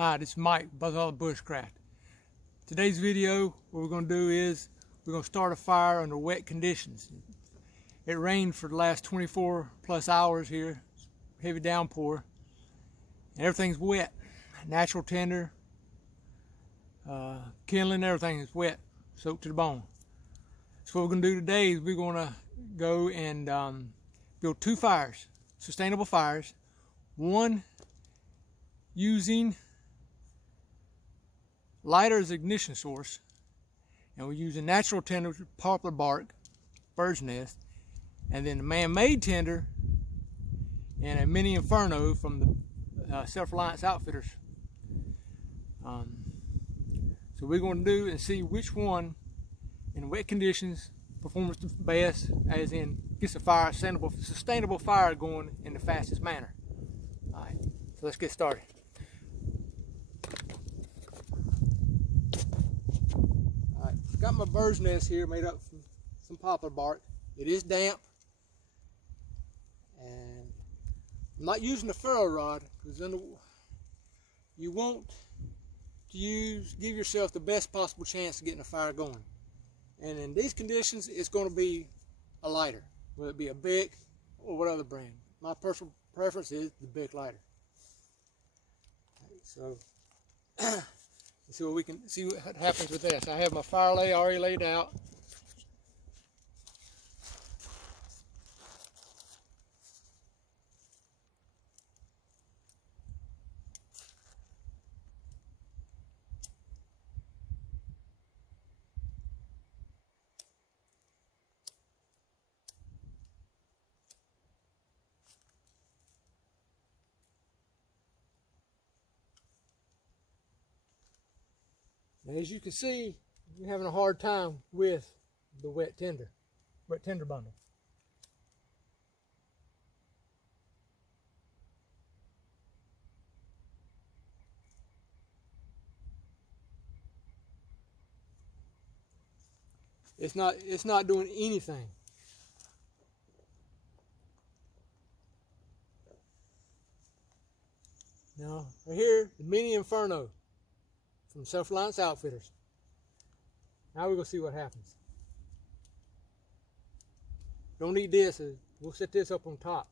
Hi, this is Mike, Buzzsaw Bushcraft. Today's video, what we're going to do is we're going to start a fire under wet conditions. It rained for the last 24 plus hours here, heavy downpour, and everything's wet. Natural tinder, kindling, everything is wet, soaked to the bone. So what we're going to do today is we're going to go and build two fires, sustainable fires. One using lighter as ignition source, and we're using natural tinder, poplar bark, bird's nest, and then the man-made tinder and a mini inferno from the Self-Reliance Outfitters. So we're going to do and see which one in wet conditions performs the best, as in gets a fire, sustainable fire going in the fastest manner. All right, so let's get started. All right, got my bird's nest here made up from some poplar bark. It is damp, and I'm not using the ferro rod because then you want to give yourself the best possible chance of getting a fire going. And in these conditions, it's going to be a lighter, whether it be a Bic or what other brand. My personal preference is the Bic lighter. So let's see what happens with this. I have my fire lay already laid out. As you can see, you're having a hard time with the wet tinder bundle. It's not doing anything. Now, right here, the mini inferno from Self-Reliance Outfitters. Now we're going to see what happens. Don't need this. We'll set this up on top.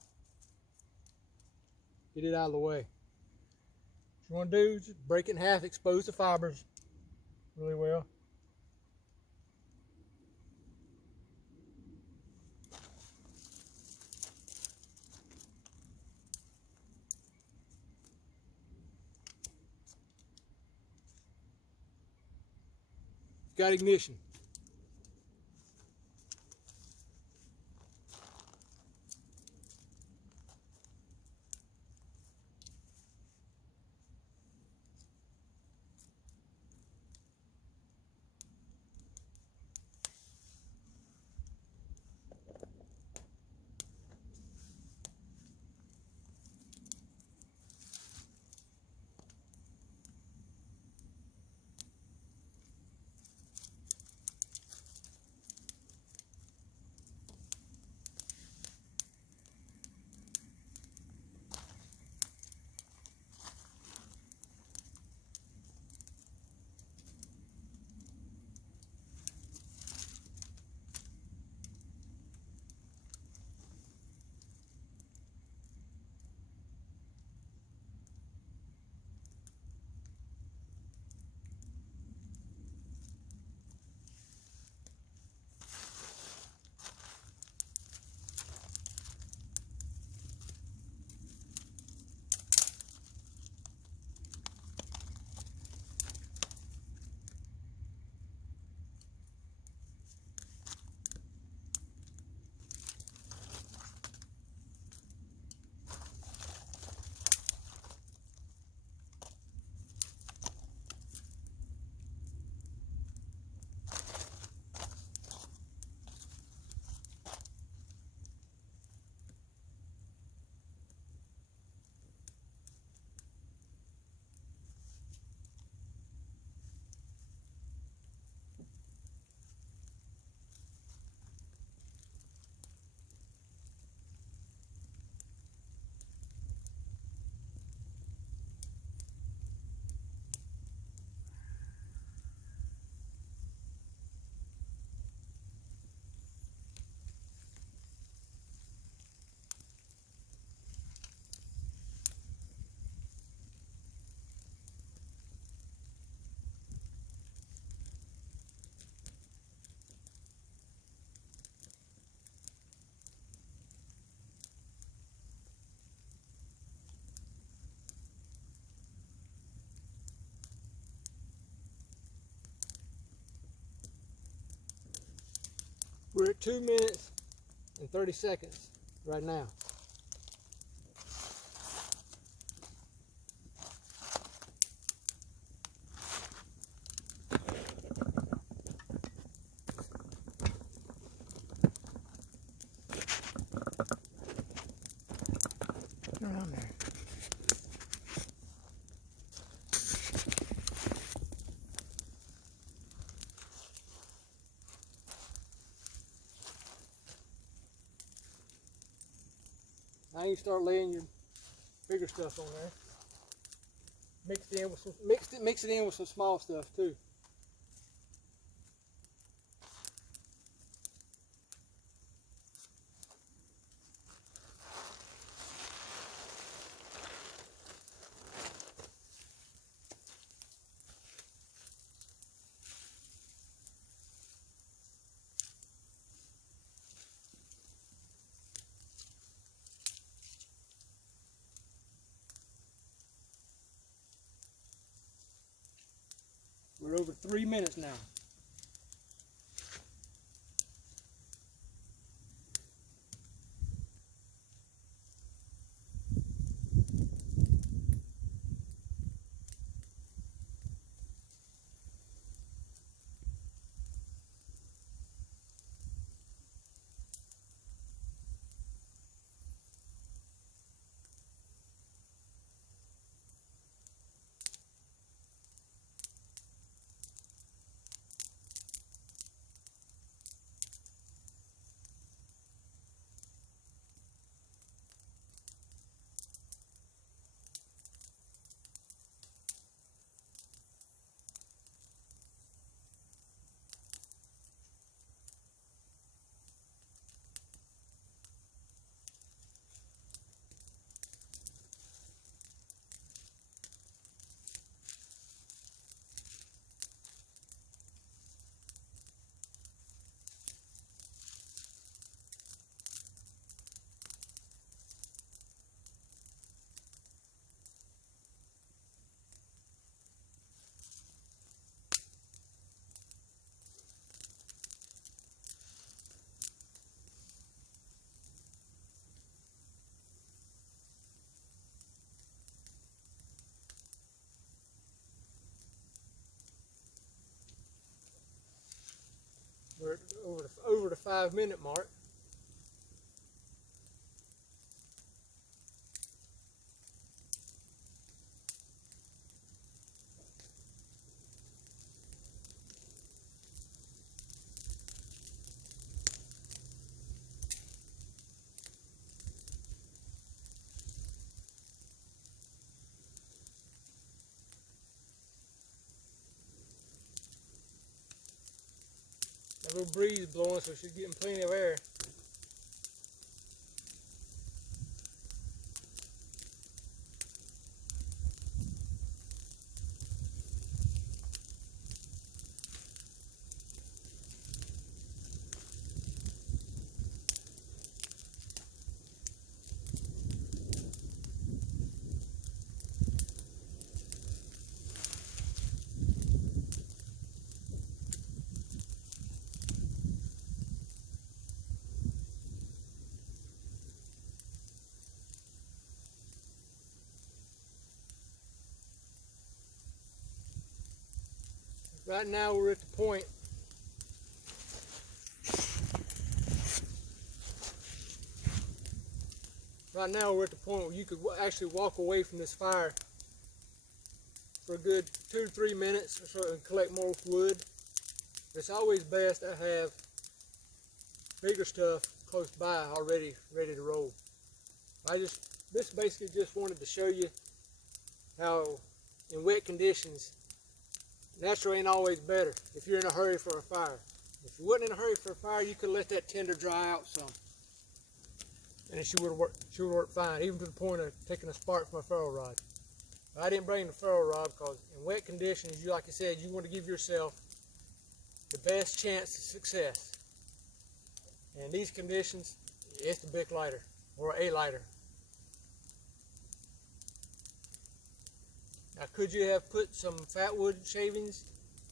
Get it out of the way. What you want to do is just break it in half, expose the fibers really well. Got ignition. We're at 2 minutes and 30 seconds right now. Around there. Now you start laying your bigger stuff on there. Mix it in with some small stuff too. We're over 3 minutes now. We're over the 5 minute mark. A little breeze blowing, so she's getting plenty of air. Right now we're at the point where you could actually walk away from this fire for a good 2 to 3 minutes or so and collect more wood. It's always best to have bigger stuff close by already ready to roll. This basically just wanted to show you how in wet conditions natural ain't always better if you're in a hurry for a fire. If you wasn't in a hurry for a fire, you could let that tinder dry out some, and she would work fine, even to the point of taking a spark from a ferro rod. But I didn't bring the ferro rod because in wet conditions, like I said, you want to give yourself the best chance of success. And in these conditions, it's the big lighter or a lighter. Now, could you have put some fat wood shavings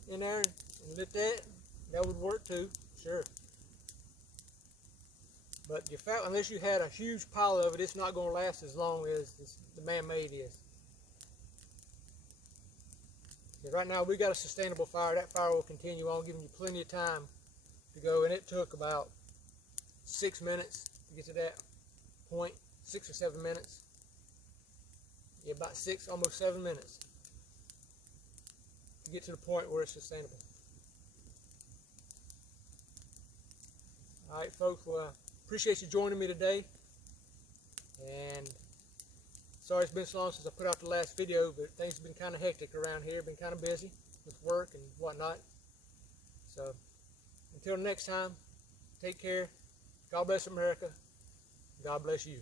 in there and lit that? That would work too, sure. But unless you had a huge pile of it, it's not going to last as long as the man-made is. Right now we got a sustainable fire. That fire will continue on, giving you plenty of time to go. And it took about 6 minutes to get to that point, 6 or 7 minutes. Yeah, about 6, almost 7 minutes to get to the point where it's sustainable. All right, folks. Well, appreciate you joining me today. And sorry it's been so long since I put out the last video, but things have been kind of hectic around here. Been kind of busy with work and whatnot. So until next time, take care. God bless America. God bless you.